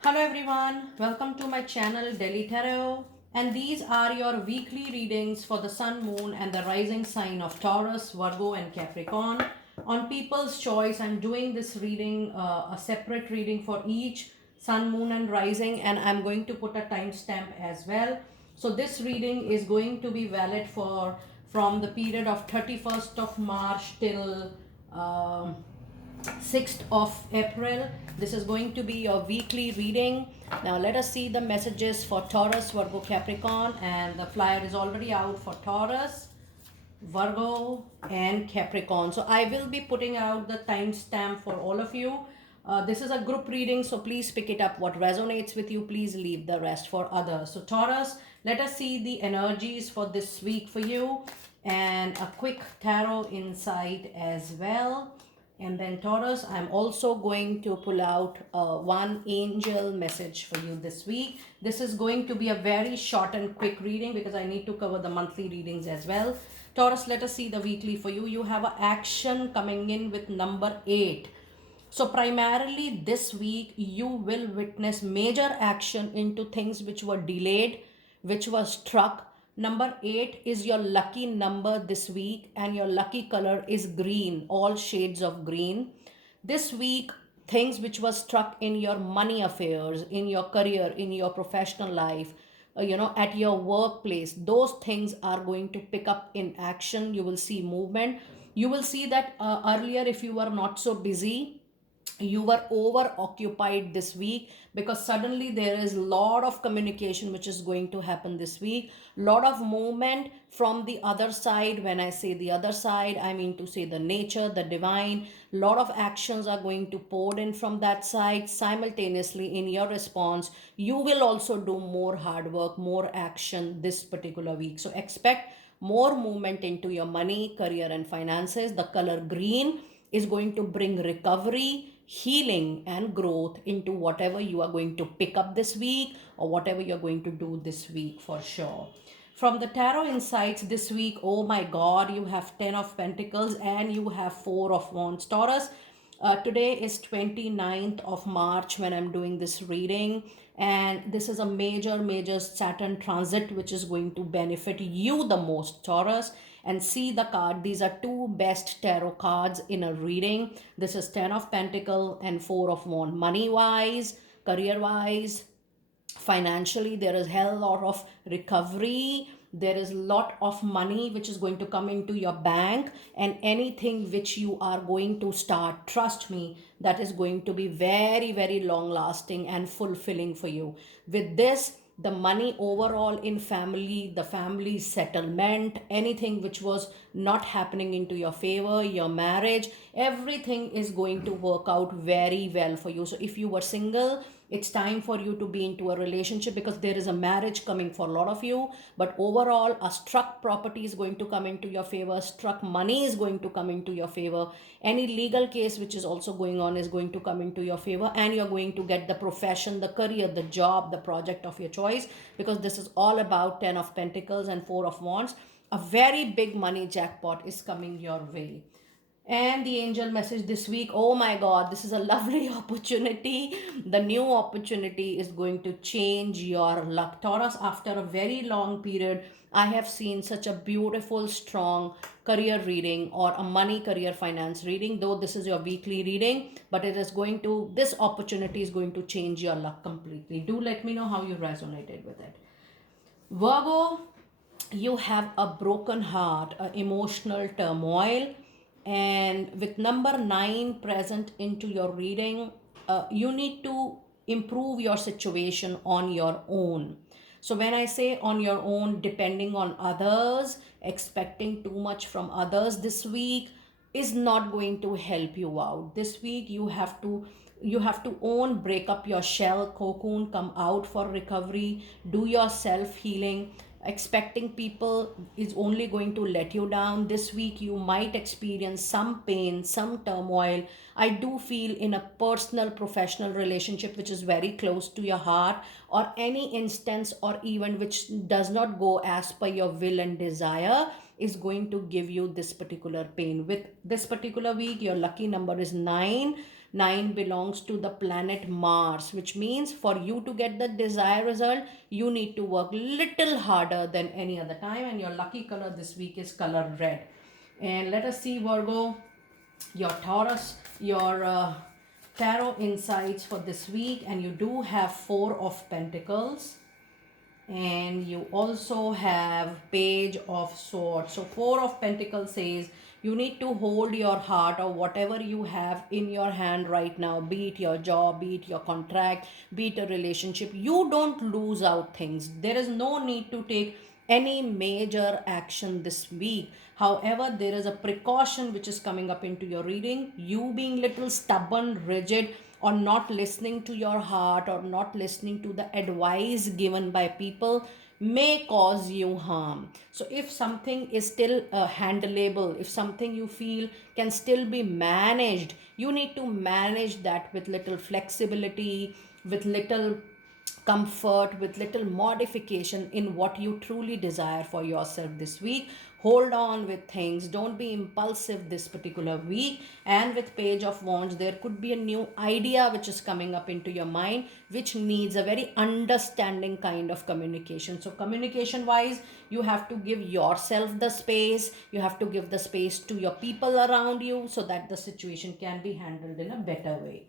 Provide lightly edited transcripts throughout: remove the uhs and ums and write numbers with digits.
Hello everyone, welcome to my channel Delhi Tarot, and these are your weekly readings for the sun, moon and the rising sign of Taurus, Virgo and Capricorn. On people's choice, I'm doing this reading, a separate reading for each sun, moon and rising, and I'm going to put a timestamp as well. So this reading is going to be valid for from the period of 31st of March till 6th of April. This is going to be your weekly reading. Now let us see the messages for Taurus, Virgo, Capricorn, and the flyer is already out for Taurus, Virgo and Capricorn. So I will be putting out the timestamp for all of you. This is a group reading, so please pick it up. What resonates with you, please leave the rest for others. So Taurus, let us see the energies for this week for you and a quick tarot insight as well. And then Taurus, I'm also going to pull out one angel message for you this week. This is going to be a very short and quick reading because I need to cover the monthly readings as well. Taurus, let us see the weekly for you. You have an action coming in with number 8. So primarily this week, you will witness major action into things which were delayed, which were struck. Number 8 is your lucky number this week, and your lucky color is green, all shades of green. This week, things which were struck in your money affairs, in your career, in your professional life, at your workplace, those things are going to pick up in action. You will see movement. You will see that earlier, if you were not so busy, you were over occupied this week, because suddenly there is a lot of communication which is going to happen this week, lot of movement from the other side. When I say the other side, I mean to say the nature, the divine. Lot of actions are going to pour in from that side. Simultaneously, in your response, you will also do more hard work, more action this particular week. So expect more movement into your money, career and finances. The color green is going to bring recovery, healing and growth into whatever you are going to pick up this week or whatever you're going to do this week for sure. From the tarot insights this week, oh my god, you have 10 of pentacles and you have 4 of wands. Taurus, today is 29th of March when I'm doing this reading, and this is a major Saturn transit which is going to benefit you the most, Taurus. And see the card, these are two best tarot cards in a reading. This is 10 of Pentacle and 4 of Wand. Money wise, career wise, financially, there is hell lot of recovery. There is lot of money which is going to come into your bank, and anything which you are going to start, trust me, that is going to be very long lasting and fulfilling for you. With this, the money overall in family, the family settlement, anything which was not happening into your favor, your marriage, everything is going to work out very well for you. So if you were single, it's time for you to be into a relationship, because there is a marriage coming for a lot of you. But overall, a struck property is going to come into your favor, struck money is going to come into your favor, any legal case which is also going on is going to come into your favor, and you're going to get the profession, the career, the job, the project of your choice, because this is all about 10 of Pentacles and 4 of Wands. A very big money jackpot is coming your way. And the angel message this week, oh my god, this is a lovely opportunity. The new opportunity is going to change your luck, Taurus. After a very long period, I have seen such a beautiful strong career reading or a money, career, finance reading. Though this is your weekly reading, but it is going to, this opportunity is going to change your luck completely. Do let me know how you resonated with it. Virgo, you have a broken heart, a emotional turmoil, and with number 9 present into your reading, you need to improve your situation on your own. So when I say on your own, depending on others, expecting too much from others this week is not going to help you out. This week you have to own, break up your shell, cocoon, come out for recovery, do your self healing. Expecting people is only going to let you down. This week you might experience some pain, some turmoil. I do feel in a personal professional relationship which is very close to your heart, or any instance or event which does not go as per your will and desire, is going to give you this particular pain. With this particular week, your lucky number is 9. 9 belongs to the planet Mars, which means for you to get the desired result, you need to work little harder than any other time. And your lucky color this week is color red. And let us see, Virgo, your Taurus, your tarot insights for this week. And you do have 4 of Pentacles, and you also have Page of Swords. So 4 of Pentacles says you need to hold your heart, or whatever you have in your hand right now, be it your job, be it your contract, be it a relationship. You don't lose out things. There is no need to take any major action this week. However, there is a precaution which is coming up into your reading. You being little stubborn, rigid, or not listening to your heart, or not listening to the advice given by people, may cause you harm. So if something is still handleable, if something you feel can still be managed, you need to manage that with little flexibility, with little comfort, with little modification in what you truly desire for yourself this week. Hold on with things, don't be impulsive this particular week. And with Page of Wands, there could be a new idea which is coming up into your mind, which needs a very understanding kind of communication. So communication wise, you have to give yourself the space, you have to give the space to your people around you, so that the situation can be handled in a better way.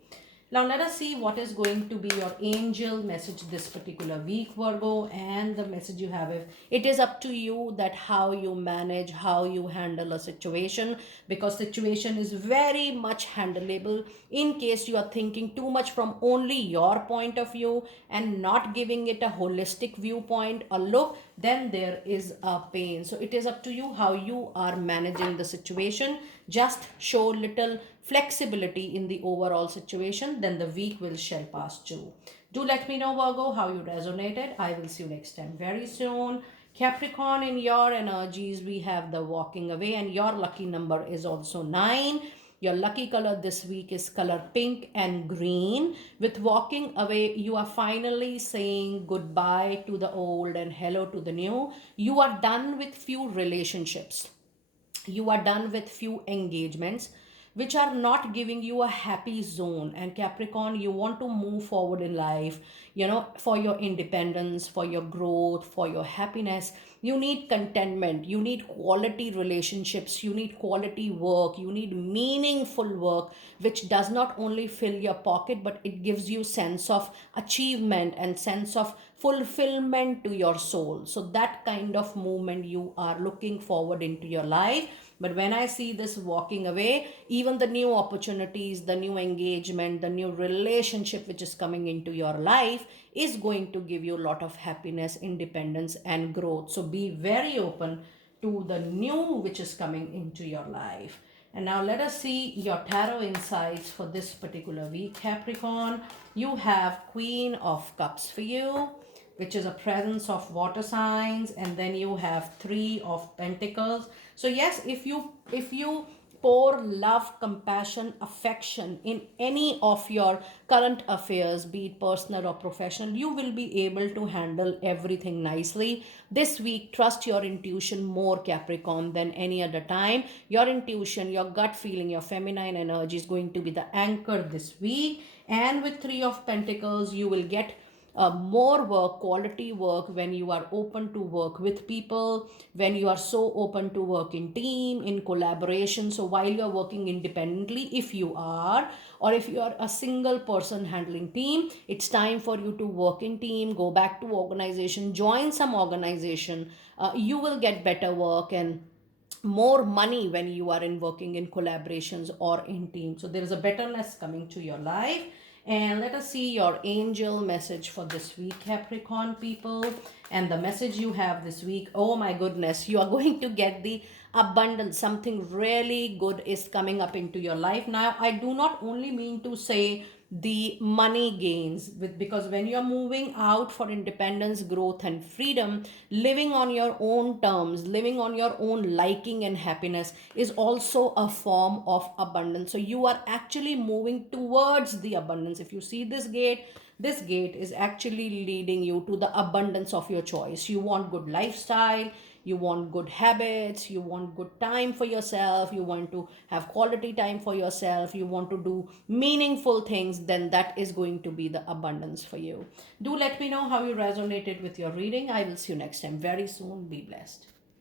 Now let us see what is going to be your angel message this particular week, Virgo. And the message you have, if it is up to you that how you manage, how you handle a situation, because situation is very much handleable. In case you are thinking too much from only your point of view and not giving it a holistic viewpoint or look, then there is a pain. So it is up to you how you are managing the situation. Just show little flexibility in the overall situation, then the week will shall pass too. Do let me know, Virgo, how you resonated. I will see you next time very soon. Capricorn, in your energies, we have the walking away, and your lucky number is also 9. Your lucky color this week is color pink and green. With walking away, you are finally saying goodbye to the old and hello to the new. You are done with few relationships, you are done with few engagements which are not giving you a happy zone. And Capricorn, you want to move forward in life, for your independence, for your growth, for your happiness. You need contentment, you need quality relationships, you need quality work, you need meaningful work which does not only fill your pocket, but it gives you sense of achievement and sense of fulfillment to your soul. So that kind of movement you are looking forward into your life. But when I see this walking away, even the new opportunities, the new engagement, the new relationship which is coming into your life is going to give you a lot of happiness, independence, and growth. So be very open to the new which is coming into your life. And now let us see your tarot insights for this particular week, Capricorn. You have Queen of Cups for you, which is a presence of water signs, and then you have 3 of Pentacles. So yes, if you pour love, compassion, affection in any of your current affairs, be it personal or professional, you will be able to handle everything nicely. This week, trust your intuition more, Capricorn, than any other time. Your intuition, your gut feeling, your feminine energy is going to be the anchor this week. And with 3 of Pentacles, you will get more work, quality work, when you are open to work with people, when you are so open to work in team, in collaboration. So while you are working independently, if you are, or if you are a single person handling team, it's time for you to work in team, go back to organization, join some organization. You will get better work and more money when you are in working in collaborations or in teams. So there is a betterness coming to your life. And let us see your angel message for this week, Capricorn people. And the message you have this week, oh my goodness, you are going to get the abundance. Something really good is coming up into your life. Now, I do not only mean to say the money gains, because when you're moving out for independence, growth, and freedom, living on your own terms, living on your own liking and happiness is also a form of abundance. So you are actually moving towards the abundance. If you see this gate is actually leading you to the abundance of your choice. You want good lifestyle, you want good habits, you want good time for yourself, you want to have quality time for yourself, you want to do meaningful things, then that is going to be the abundance for you. Do let me know how you resonated with your reading. I will see you next time very soon. Be blessed.